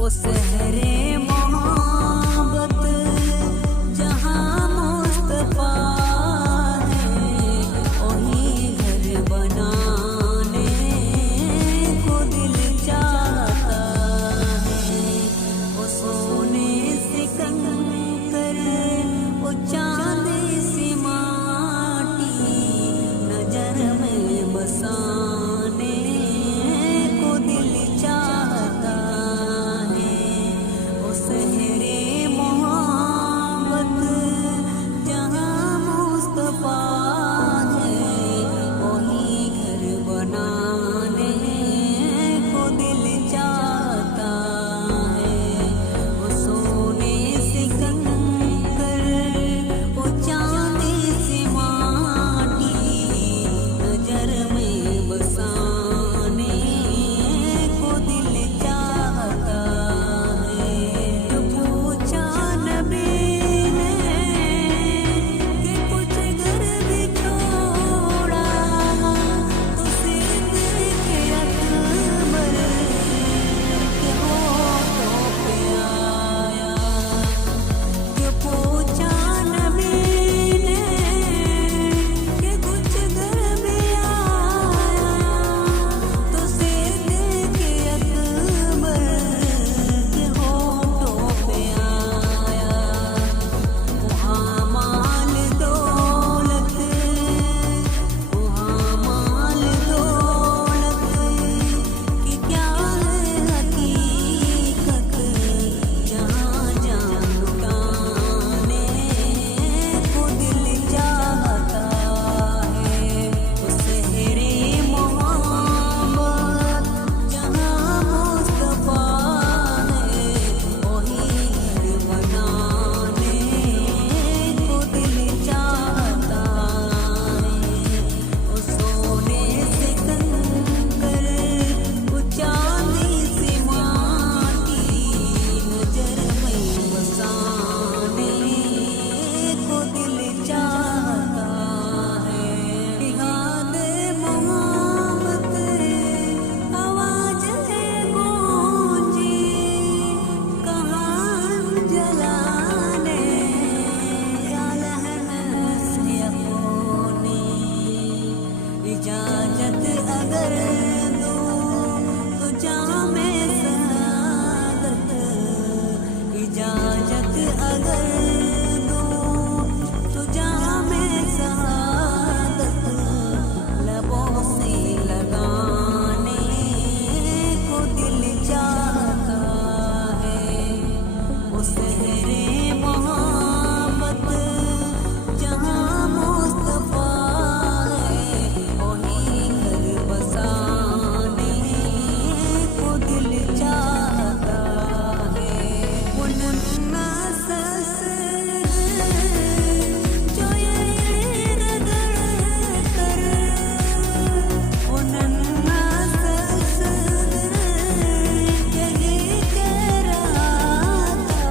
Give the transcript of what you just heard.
ओ सहरे मोहब्बत जहाँ मुस्तफा है, वही घर बनाने को दिल चाहता है। ओ सोने से कंकर, ओ चांदी सी माटी, नजर में बसाने को दिल चाहता है। ओ सहरे मोहब्बत जहाँ मुस्तफा है, वही घर बनाने को दिल चाहता है। ओ सोने से कंकर, ओ चांदी सी माटी, नजर में बसाने को दिल चाहता है। तो पूछा नबी ने कि कुछ घर भी छोड़ा, तो सिद्दीक़ अकबर के होठों पे आया। कि पूछा नबी ने कि कुछ घर भी आया, तो सिद्दीक़ अकबर के होठों पे आया। वहाँ माल दौलत, वहाँ माल दौलत की क्या है हकीकत, जहाँ जान लुटाने को दिल चाहता है। ओ सहरे मोहब्बत जहाँ मुस्तफा है, वही घर बनाने को दिल चाहता है। ओ सोने से कंकर, ओ चांदी सी माटी, नजर में बसाने को दिल चाहता है। निगाहे मोहब्बत आवाज है गूंजी, कहाँ जलाने या लहन से अपनी। इजाजत अगर दूँ तो जामे सआदत, इजाजत अगर